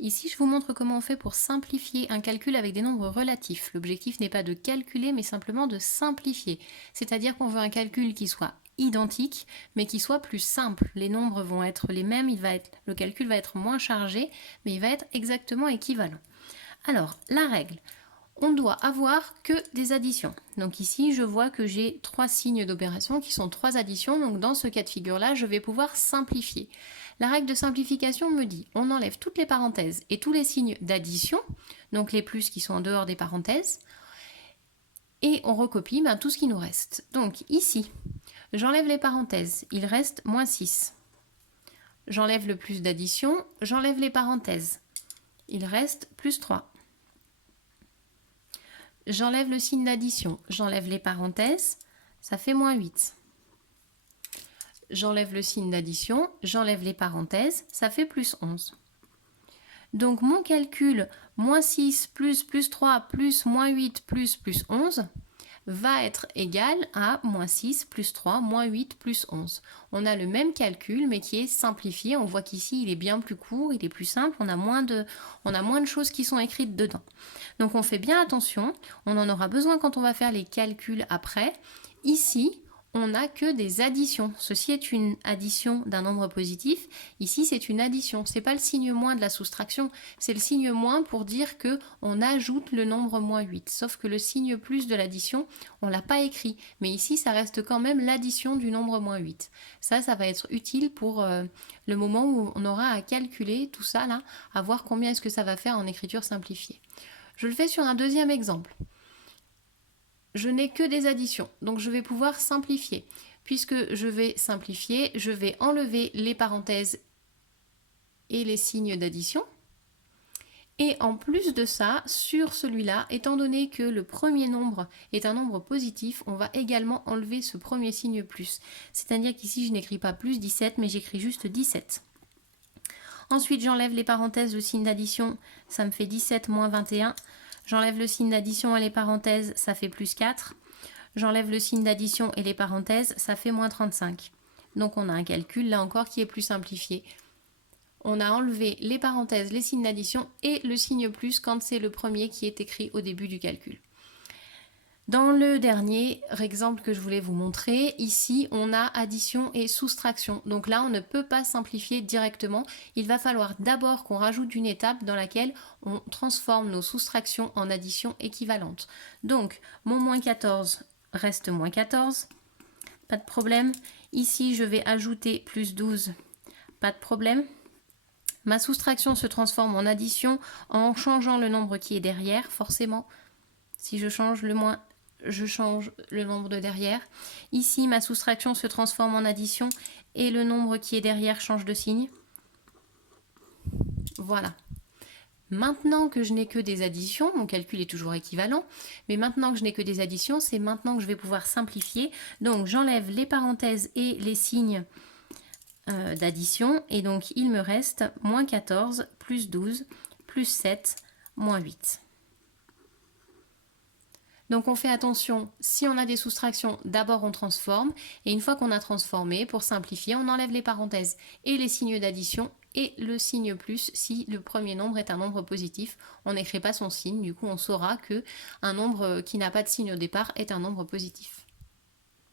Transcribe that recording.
Ici, je vous montre comment on fait pour simplifier un calcul avec des nombres relatifs. L'objectif n'est pas de calculer, mais simplement de simplifier. C'est-à-dire qu'on veut un calcul qui soit identique, mais qui soit plus simple. Les nombres vont être les mêmes, le calcul va être moins chargé, mais il va être exactement équivalent. Alors, la règle, on doit avoir que des additions. Donc ici, je vois que j'ai 3 signes d'opération qui sont 3 additions. Donc dans ce cas de figure-là, je vais pouvoir simplifier. La règle de simplification me dit, on enlève toutes les parenthèses et tous les signes d'addition, donc les plus qui sont en dehors des parenthèses, et on recopie tout ce qui nous reste. Donc ici, j'enlève les parenthèses, il reste moins 6. J'enlève le plus d'addition, j'enlève les parenthèses, il reste plus 3. J'enlève le signe d'addition, j'enlève les parenthèses, ça fait moins 8. J'enlève le signe d'addition, j'enlève les parenthèses, ça fait plus 11. Donc mon calcul, moins 6 plus 3 plus moins 8 plus 11 va être égal à moins 6 plus 3 moins 8 plus 11. On a le même calcul mais qui est simplifié. On voit qu'ici il est bien plus court, il est plus simple, on a moins de choses qui sont écrites dedans. Donc on fait bien attention, on en aura besoin quand on va faire les calculs après. Ici, on n'a que des additions. Ceci est une addition d'un nombre positif. Ici, c'est une addition. Ce n'est pas le signe moins de la soustraction, c'est le signe moins pour dire qu'on ajoute le nombre moins 8. Sauf que le signe plus de l'addition, on ne l'a pas écrit. Mais ici, ça reste quand même l'addition du nombre moins 8. Ça va être utile pour le moment où on aura à calculer tout ça, là, à voir combien est-ce que ça va faire en écriture simplifiée. Je le fais sur un deuxième exemple. Je n'ai que des additions, donc je vais pouvoir simplifier. Puisque je vais simplifier, je vais enlever les parenthèses et les signes d'addition. Et en plus de ça, sur celui-là, étant donné que le premier nombre est un nombre positif, on va également enlever ce premier signe plus. C'est-à-dire qu'ici, je n'écris pas plus 17, mais j'écris juste 17. Ensuite, j'enlève les parenthèses, le signe d'addition, ça me fait 17 moins 21. J'enlève le signe d'addition et les parenthèses, ça fait plus 4. J'enlève le signe d'addition et les parenthèses, ça fait moins 35. Donc on a un calcul, là encore, qui est plus simplifié. On a enlevé les parenthèses, les signes d'addition et le signe plus quand c'est le premier qui est écrit au début du calcul. Dans le dernier exemple que je voulais vous montrer, ici on a addition et soustraction. Donc là on ne peut pas simplifier directement. Il va falloir d'abord qu'on rajoute une étape dans laquelle on transforme nos soustractions en addition équivalente. Donc mon moins 14 reste moins 14, pas de problème. Ici je vais ajouter plus 12, pas de problème. Ma soustraction se transforme en addition en changeant le nombre qui est derrière, forcément. Si je change le moins, je change le nombre de derrière. Ici, ma soustraction se transforme en addition et le nombre qui est derrière change de signe. Voilà. Maintenant que je n'ai que des additions, mon calcul est toujours équivalent, mais maintenant que je n'ai que des additions, c'est maintenant que je vais pouvoir simplifier. Donc j'enlève les parenthèses et les signes d'addition, et donc il me reste moins 14, plus 12, plus 7, moins 8. Donc on fait attention, si on a des soustractions, d'abord on transforme, et une fois qu'on a transformé, pour simplifier, on enlève les parenthèses et les signes d'addition et le signe plus si le premier nombre est un nombre positif. On n'écrit pas son signe, du coup on saura qu'un nombre qui n'a pas de signe au départ est un nombre positif.